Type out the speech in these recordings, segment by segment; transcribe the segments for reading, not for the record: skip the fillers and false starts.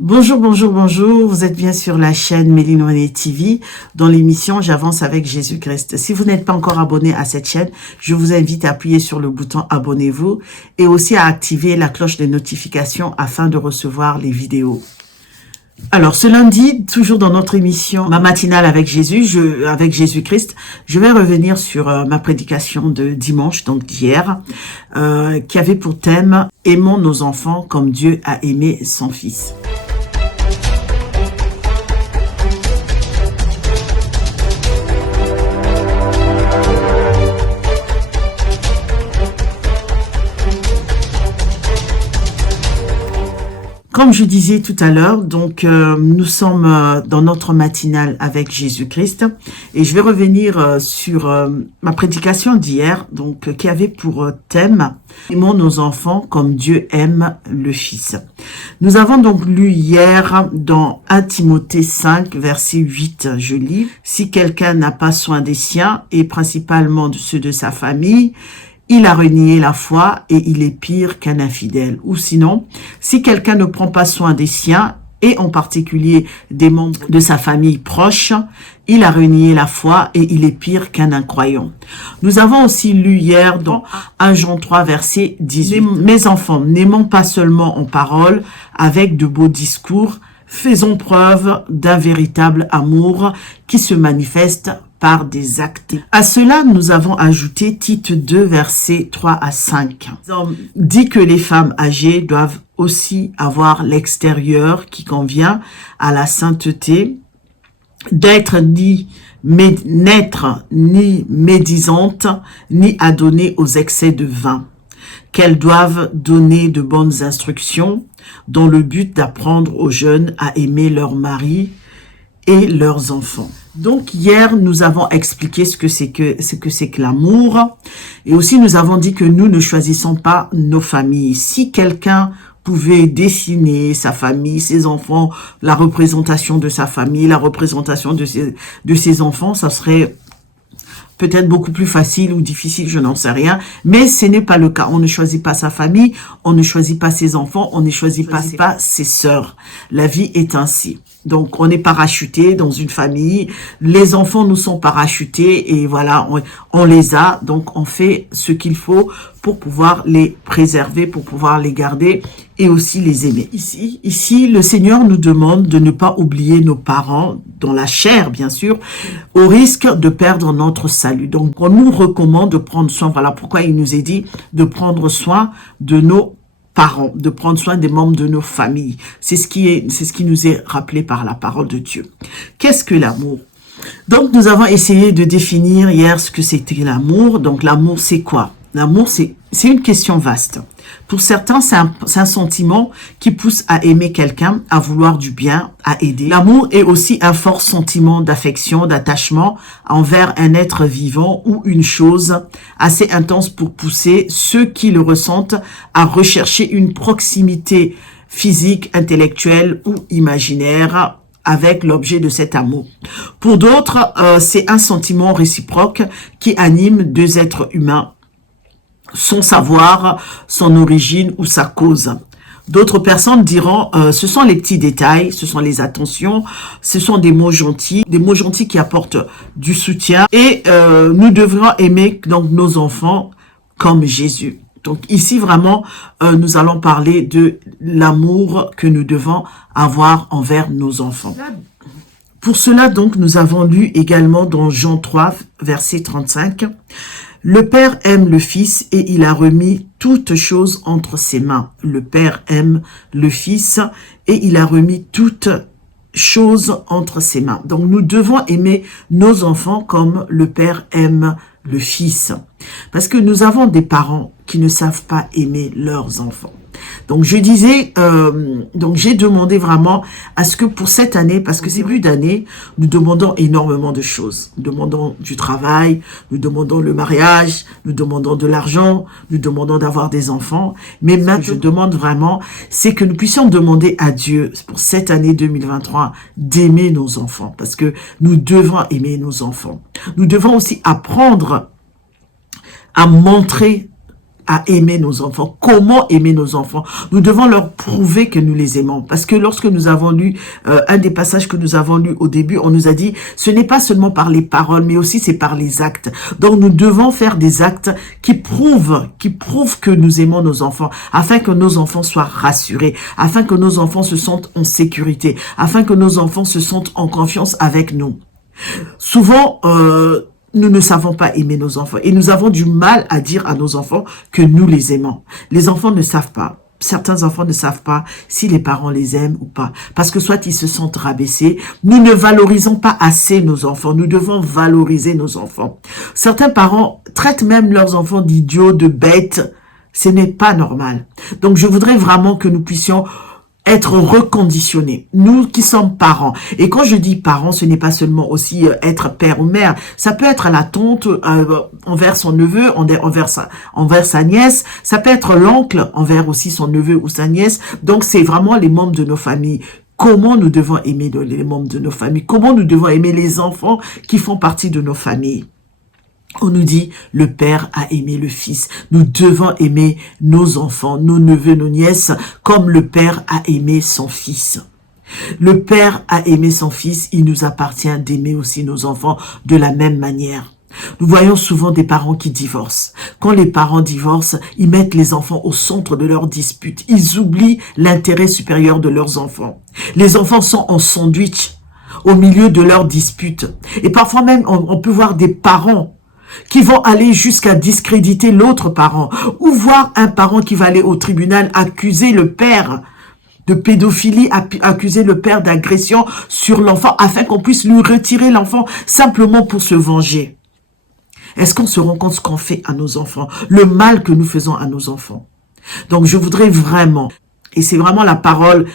Bonjour, bonjour, bonjour. Vous êtes bien sur la chaîne Méline TV dans l'émission J'avance avec Jésus-Christ. Si vous n'êtes pas encore abonné à cette chaîne, je vous invite à appuyer sur le bouton abonnez-vous et aussi à activer la cloche de notification afin de recevoir les vidéos. Alors, ce lundi, toujours dans notre émission, ma matinale avec avec Jésus-Christ, je vais revenir sur ma prédication de dimanche, donc d'hier, qui avait pour thème « Aimons nos enfants comme Dieu a aimé son Fils ». Comme je disais tout à l'heure, donc nous sommes dans notre matinale avec Jésus-Christ et je vais revenir sur ma prédication d'hier, donc qui avait pour thème « Aimons nos enfants comme Dieu aime le Fils ». Nous avons donc lu hier dans 1 Timothée 5, verset 8, je lis « Si quelqu'un n'a pas soin des siens et principalement de ceux de sa famille, il a renié la foi et il est pire qu'un infidèle. » Ou sinon, si quelqu'un ne prend pas soin des siens, et en particulier des membres de sa famille proche, il a renié la foi et il est pire qu'un incroyant. Nous avons aussi lu hier dans 1 Jean 3, verset 18. « Mes enfants, n'aimons pas seulement en parole, avec de beaux discours, faisons preuve d'un véritable amour qui se manifeste par des actes. » À cela, nous avons ajouté Tite 2, versets 3 à 5. Dit que les femmes âgées doivent aussi avoir l'extérieur qui convient à la sainteté, d'être n'être ni médisante, ni adonnées aux excès de vin, qu'elles doivent donner de bonnes instructions dans le but d'apprendre aux jeunes à aimer leur mari et leurs enfants. Donc hier, nous avons expliqué ce que c'est que l'amour, et aussi nous avons dit que nous ne choisissons pas nos familles. Si quelqu'un pouvait dessiner sa famille, ses enfants, la représentation de sa famille, la représentation de ses enfants, ça serait peut-être beaucoup plus facile ou difficile, je n'en sais rien, mais ce n'est pas le cas. On ne choisit pas sa famille, on ne choisit pas ses enfants, on ne choisit pas ses sœurs. La vie est ainsi. Donc, on est parachuté dans une famille, les enfants nous sont parachutés et voilà, on les a. Donc, on fait ce qu'il faut pour pouvoir les préserver, pour pouvoir les garder et aussi les aimer. Ici, le Seigneur nous demande de ne pas oublier nos parents, dans la chair, bien sûr, au risque de perdre notre salut. Donc, on nous recommande de prendre soin, voilà pourquoi il nous est dit de prendre soin de nos parents, de prendre soin des membres de nos familles. C'est ce qui nous est rappelé par la parole de Dieu. Qu'est-ce que l'amour? Donc, nous avons essayé de définir hier ce que c'était l'amour. Donc, l'amour, c'est quoi? L'amour, c'est une question vaste. Pour certains, c'est un sentiment qui pousse à aimer quelqu'un, à vouloir du bien, à aider. L'amour est aussi un fort sentiment d'affection, d'attachement envers un être vivant ou une chose assez intense pour pousser ceux qui le ressentent à rechercher une proximité physique, intellectuelle ou imaginaire avec l'objet de cet amour. Pour d'autres, c'est un sentiment réciproque qui anime deux êtres humains, son savoir, son origine ou sa cause. D'autres personnes diront, ce sont les petits détails, ce sont les attentions, ce sont des mots gentils qui apportent du soutien. Et nous devrions aimer donc nos enfants comme Jésus. Donc ici vraiment, nous allons parler de l'amour que nous devons avoir envers nos enfants. Pour cela donc, nous avons lu également dans Jean 3, verset 35. Le Père aime le Fils et il a remis toutes choses entre ses mains. Le Père aime le Fils et il a remis toutes choses entre ses mains. Donc nous devons aimer nos enfants comme le Père aime le Fils. Parce que nous avons des parents qui ne savent pas aimer leurs enfants. Donc je disais, donc j'ai demandé vraiment à ce que pour cette année, parce que c'est début d'année, nous demandons énormément de choses. Nous demandons du travail, nous demandons le mariage, nous demandons de l'argent, nous demandons d'avoir des enfants. Mais maintenant, je demande vraiment, c'est que nous puissions demander à Dieu pour cette année 2023 d'aimer nos enfants, parce que nous devons aimer nos enfants. Nous devons aussi apprendre à montrer à aimer nos enfants. Comment aimer nos enfants? Nous devons leur prouver que nous les aimons. Parce que lorsque nous avons lu, un des passages que nous avons lu au début, on nous a dit, ce n'est pas seulement par les paroles, mais aussi c'est par les actes. Donc nous devons faire des actes qui prouvent que nous aimons nos enfants, afin que nos enfants soient rassurés, afin que nos enfants se sentent en sécurité, afin que nos enfants se sentent en confiance avec nous. Souvent, nous ne savons pas aimer nos enfants et nous avons du mal à dire à nos enfants que nous les aimons. Les enfants ne savent pas. Certains enfants ne savent pas si les parents les aiment ou pas. Parce que soit ils se sentent rabaissés. Nous ne valorisons pas assez nos enfants. Nous devons valoriser nos enfants. Certains parents traitent même leurs enfants d'idiots, de bêtes. Ce n'est pas normal. Donc je voudrais vraiment que nous puissions être reconditionnés, nous qui sommes parents. Et quand je dis parents, ce n'est pas seulement aussi être père ou mère, ça peut être la tante envers son neveu, envers sa nièce, ça peut être l'oncle envers aussi son neveu ou sa nièce. Donc c'est vraiment les membres de nos familles. Comment nous devons aimer les membres de nos familles? Comment nous devons aimer les enfants qui font partie de nos familles? On nous dit, le père a aimé le fils. Nous devons aimer nos enfants, nos neveux, nos nièces, comme le père a aimé son fils. Le père a aimé son fils, il nous appartient d'aimer aussi nos enfants de la même manière. Nous voyons souvent des parents qui divorcent. Quand les parents divorcent, ils mettent les enfants au centre de leurs disputes. Ils oublient l'intérêt supérieur de leurs enfants. Les enfants sont en sandwich au milieu de leurs disputes. Et parfois même, on peut voir des parents qui vont aller jusqu'à discréditer l'autre parent, ou voir un parent qui va aller au tribunal accuser le père de pédophilie, accuser le père d'agression sur l'enfant, afin qu'on puisse lui retirer l'enfant simplement pour se venger. Est-ce qu'on se rend compte ce qu'on fait à nos enfants, le mal que nous faisons à nos enfants? Donc je voudrais vraiment, et c'est vraiment la parole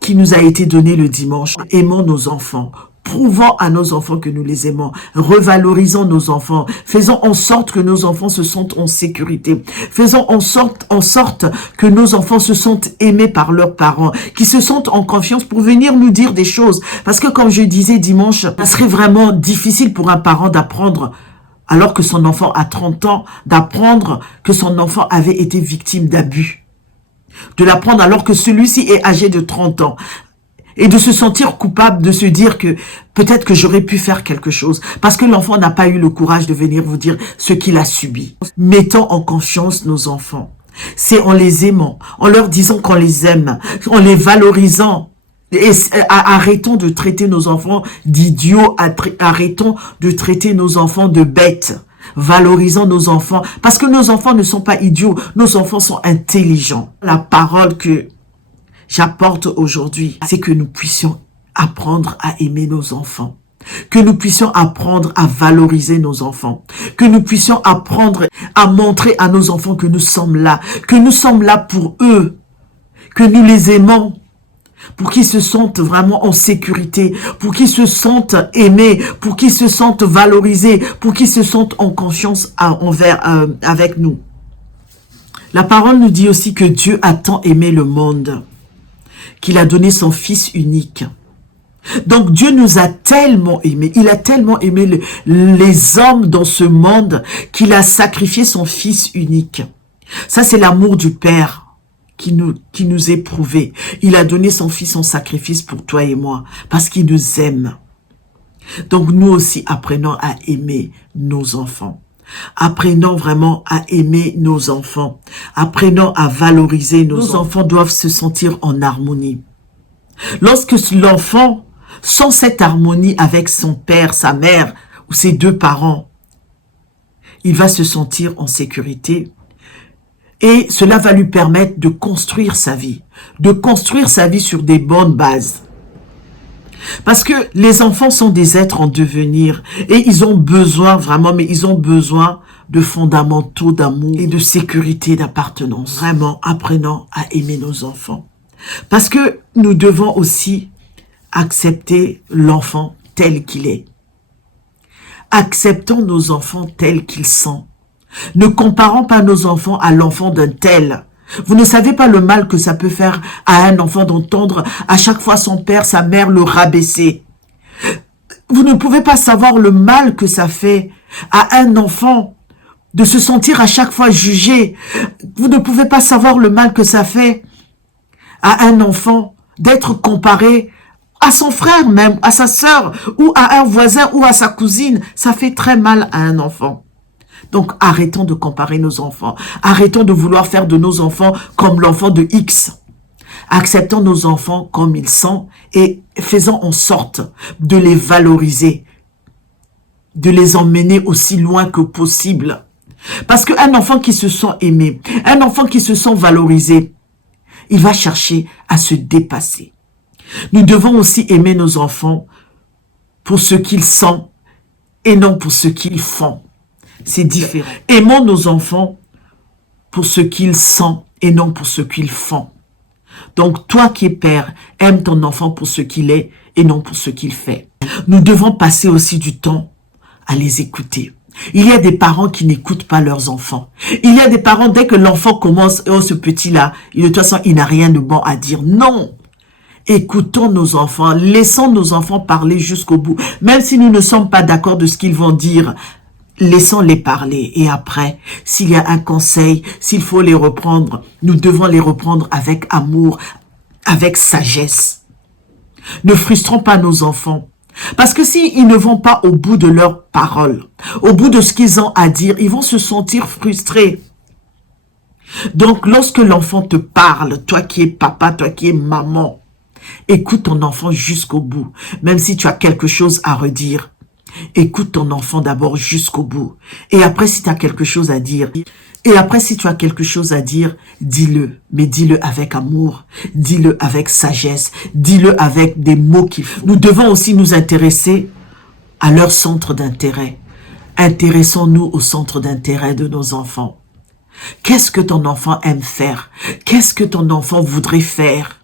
qui nous a été donnée le dimanche, aimons nos enfants. Prouvons à nos enfants que nous les aimons. Revalorisons nos enfants. Faisons en sorte que nos enfants se sentent en sécurité. Faisons en sorte que nos enfants se sentent aimés par leurs parents, qu'ils se sentent en confiance pour venir nous dire des choses. Parce que comme je disais dimanche, ça serait vraiment difficile pour un parent d'apprendre, alors que son enfant a 30 ans, d'apprendre que son enfant avait été victime d'abus. De l'apprendre alors que celui-ci est âgé de 30 ans. Et de se sentir coupable, de se dire que peut-être que j'aurais pu faire quelque chose. Parce que l'enfant n'a pas eu le courage de venir vous dire ce qu'il a subi. Mettons en confiance nos enfants. C'est en les aimant, en leur disant qu'on les aime, en les valorisant. Et arrêtons de traiter nos enfants d'idiots, arrêtons de traiter nos enfants de bêtes. Valorisons nos enfants. Parce que nos enfants ne sont pas idiots, nos enfants sont intelligents. La parole que j'apporte aujourd'hui, c'est que nous puissions apprendre à aimer nos enfants, que nous puissions apprendre à valoriser nos enfants, que nous puissions apprendre à montrer à nos enfants que nous sommes là pour eux, que nous les aimons, pour qu'ils se sentent vraiment en sécurité, pour qu'ils se sentent aimés, pour qu'ils se sentent valorisés, pour qu'ils se sentent en confiance avec nous. La parole nous dit aussi que Dieu a tant aimé le monde qu'il a donné son Fils unique. Donc Dieu nous a tellement aimés, il a tellement aimé les hommes dans ce monde qu'il a sacrifié son Fils unique. Ça c'est l'amour du Père qui nous est prouvé. Il a donné son Fils en sacrifice pour toi et moi, parce qu'il nous aime. Donc nous aussi apprenons à aimer nos enfants. Apprenons vraiment à aimer nos enfants. Apprenons à valoriser nos enfants. Doivent se sentir en harmonie. Lorsque l'enfant sent cette harmonie avec son père, sa mère ou ses deux parents, il va se sentir en sécurité. Et cela va lui permettre de construire sa vie sur des bonnes bases. Parce que les enfants sont des êtres en devenir et ils ont besoin vraiment, mais ils ont besoin de fondamentaux d'amour et de sécurité, d'appartenance. Vraiment, apprenons à aimer nos enfants. Parce que nous devons aussi accepter l'enfant tel qu'il est. Acceptons nos enfants tels qu'ils sont. Ne comparons pas nos enfants à l'enfant d'un tel. Vous ne savez pas le mal que ça peut faire à un enfant d'entendre à chaque fois son père, sa mère le rabaisser. Vous ne pouvez pas savoir le mal que ça fait à un enfant de se sentir à chaque fois jugé. Vous ne pouvez pas savoir le mal que ça fait à un enfant d'être comparé à son frère même, à sa sœur, ou à un voisin, ou à sa cousine. Ça fait très mal à un enfant. Donc arrêtons de comparer nos enfants. Arrêtons de vouloir faire de nos enfants comme l'enfant de X. Acceptons nos enfants comme ils sont et faisons en sorte de les valoriser, de les emmener aussi loin que possible. Parce qu'un enfant qui se sent aimé, un enfant qui se sent valorisé, il va chercher à se dépasser. Nous devons aussi aimer nos enfants pour ce qu'ils sont et non pour ce qu'ils font. C'est différent. Aimons nos enfants pour ce qu'ils sont et non pour ce qu'ils font. Donc, toi qui es père, aime ton enfant pour ce qu'il est et non pour ce qu'il fait. Nous devons passer aussi du temps à les écouter. Il y a des parents qui n'écoutent pas leurs enfants. Il y a des parents, dès que l'enfant commence, oh, ce petit-là, de toute façon, il n'a rien de bon à dire. Non! Écoutons nos enfants, laissons nos enfants parler jusqu'au bout. Même si nous ne sommes pas d'accord de ce qu'ils vont dire, laissons-les parler. Et après, s'il y a un conseil, s'il faut les reprendre, nous devons les reprendre avec amour, avec sagesse. Ne frustrons pas nos enfants. Parce que s'ils ne vont pas au bout de leurs paroles, au bout de ce qu'ils ont à dire, ils vont se sentir frustrés. Donc, lorsque l'enfant te parle, toi qui es papa, toi qui es maman, écoute ton enfant jusqu'au bout. Même si tu as quelque chose à redire, écoute ton enfant d'abord jusqu'au bout. Et après, si tu as quelque chose à dire, dis-le. Mais dis-le avec amour, dis-le avec sagesse, dis-le avec des mots qu'il faut. Nous devons aussi nous intéresser à leur centre d'intérêt. Intéressons-nous au centre d'intérêt de nos enfants. Qu'est-ce que ton enfant aime faire? Qu'est-ce que ton enfant voudrait faire?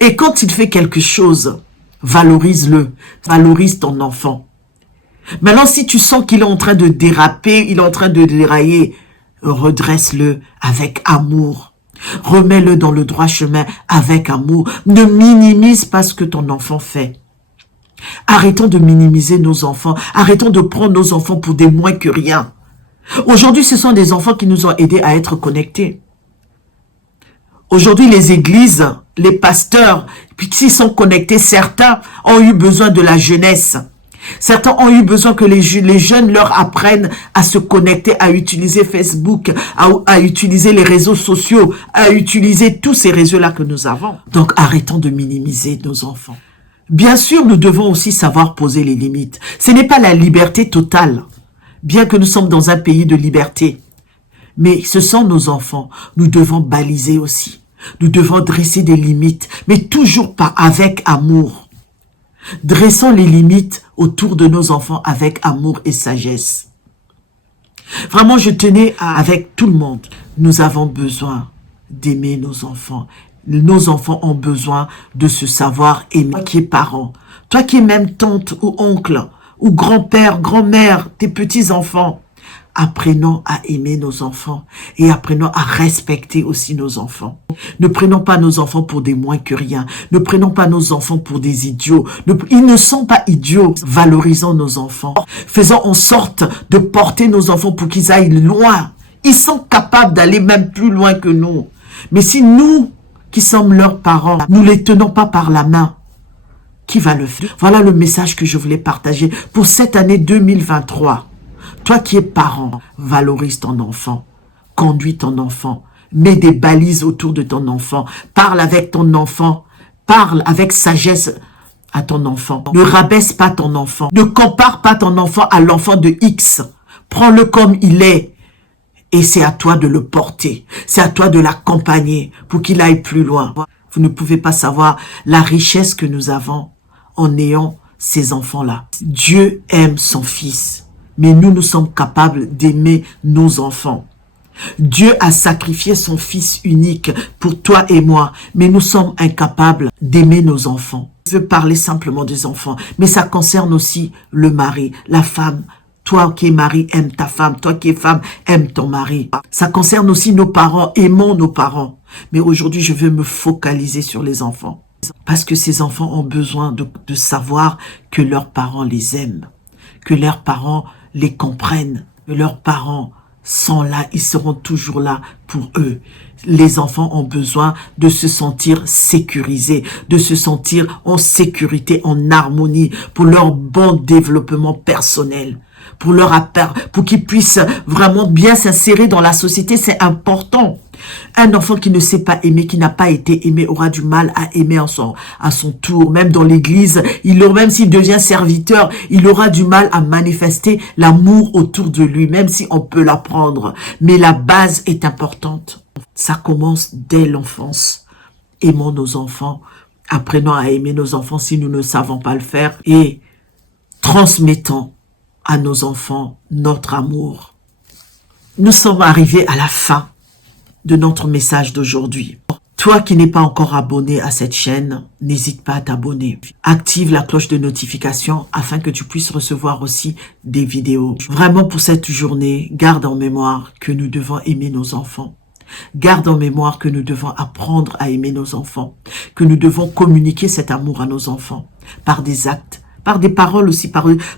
Et quand il fait quelque chose, valorise-le, valorise ton enfant. Maintenant, si tu sens qu'il est en train de déraper, il est en train de dérailler, redresse-le avec amour. Remets-le dans le droit chemin avec amour. Ne minimise pas ce que ton enfant fait. Arrêtons de minimiser nos enfants. Arrêtons de prendre nos enfants pour des moins que rien. Aujourd'hui, ce sont des enfants qui nous ont aidés à être connectés. Aujourd'hui, les églises, les pasteurs, puis s'ils sont connectés, certains ont eu besoin de la jeunesse. Certains ont eu besoin que les jeunes leur apprennent à se connecter, à utiliser Facebook, à utiliser les réseaux sociaux, à utiliser tous ces réseaux-là que nous avons. Donc, arrêtons de minimiser nos enfants. Bien sûr, nous devons aussi savoir poser les limites. Ce n'est pas la liberté totale, bien que nous sommes dans un pays de liberté. Mais ce sont nos enfants. Nous devons baliser aussi. Nous devons dresser des limites, mais toujours pas avec amour. Dressons les limites autour de nos enfants avec amour et sagesse. Vraiment, je tenais avec tout le monde. Nous avons besoin d'aimer nos enfants. Nos enfants ont besoin de se savoir aimer. Toi qui es parent, toi qui es même tante ou oncle, ou grand-père, grand-mère, tes petits-enfants, apprenons à aimer nos enfants et apprenons à respecter aussi nos enfants. Ne prenons pas nos enfants pour des moins que rien. Ne prenons pas nos enfants pour des idiots. Ils ne sont pas idiots. Valorisons nos enfants. Faisons en sorte de porter nos enfants pour qu'ils aillent loin. Ils sont capables d'aller même plus loin que nous. Mais si nous, qui sommes leurs parents, nous ne les tenons pas par la main, qui va le faire? Voilà le message que je voulais partager pour cette année 2023. Toi qui es parent, valorise ton enfant, conduis ton enfant, mets des balises autour de ton enfant, parle avec ton enfant, parle avec sagesse à ton enfant. Ne rabaisse pas ton enfant, ne compare pas ton enfant à l'enfant de X. Prends-le comme il est et c'est à toi de le porter, c'est à toi de l'accompagner pour qu'il aille plus loin. Vous ne pouvez pas savoir la richesse que nous avons en ayant ces enfants-là. Dieu aime son fils. Mais nous sommes capables d'aimer nos enfants. Dieu a sacrifié son fils unique pour toi et moi, mais nous sommes incapables d'aimer nos enfants. Je veux parler simplement des enfants, mais ça concerne aussi le mari, la femme. Toi qui es mari, aime ta femme. Toi qui es femme, aime ton mari. Ça concerne aussi nos parents, aimons nos parents. Mais aujourd'hui, je veux me focaliser sur les enfants. Parce que ces enfants ont besoin de savoir que leurs parents les aiment, que leurs parents les comprennent, que leurs parents sont là, ils seront toujours là pour eux. Les enfants ont besoin de se sentir sécurisés, de se sentir en sécurité, en harmonie, pour leur bon développement personnel, pour qu'ils puissent vraiment bien s'insérer dans la société. C'est important. Un enfant qui ne sait pas aimer, qui n'a pas été aimé, aura du mal à aimer à son tour. Même dans l'église, même s'il devient serviteur, il aura du mal à manifester l'amour autour de lui, même si on peut l'apprendre. Mais la base est importante. Ça commence dès l'enfance. Aimons nos enfants, apprenons à aimer nos enfants si nous ne savons pas le faire et transmettons à nos enfants notre amour. Nous sommes arrivés à la fin de notre message d'aujourd'hui. Toi qui n'es pas encore abonné à cette chaîne, n'hésite pas à t'abonner. Active la cloche de notification afin que tu puisses recevoir aussi des vidéos. Vraiment pour cette journée, garde en mémoire que nous devons aimer nos enfants. Garde en mémoire que nous devons apprendre à aimer nos enfants, que nous devons communiquer cet amour à nos enfants par des actes, par des paroles aussi,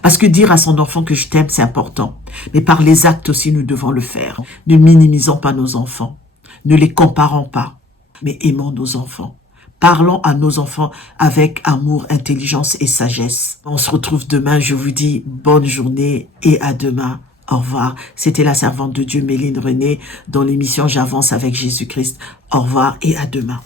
parce que dire à son enfant que je t'aime, c'est important. Mais par les actes aussi, nous devons le faire. Ne minimisons pas nos enfants. Ne les comparons pas, mais aimons nos enfants. Parlons à nos enfants avec amour, intelligence et sagesse. On se retrouve demain. Je vous dis bonne journée et à demain. Au revoir. C'était la servante de Dieu, Méline René, dans l'émission J'avance avec Jésus-Christ. Au revoir et à demain.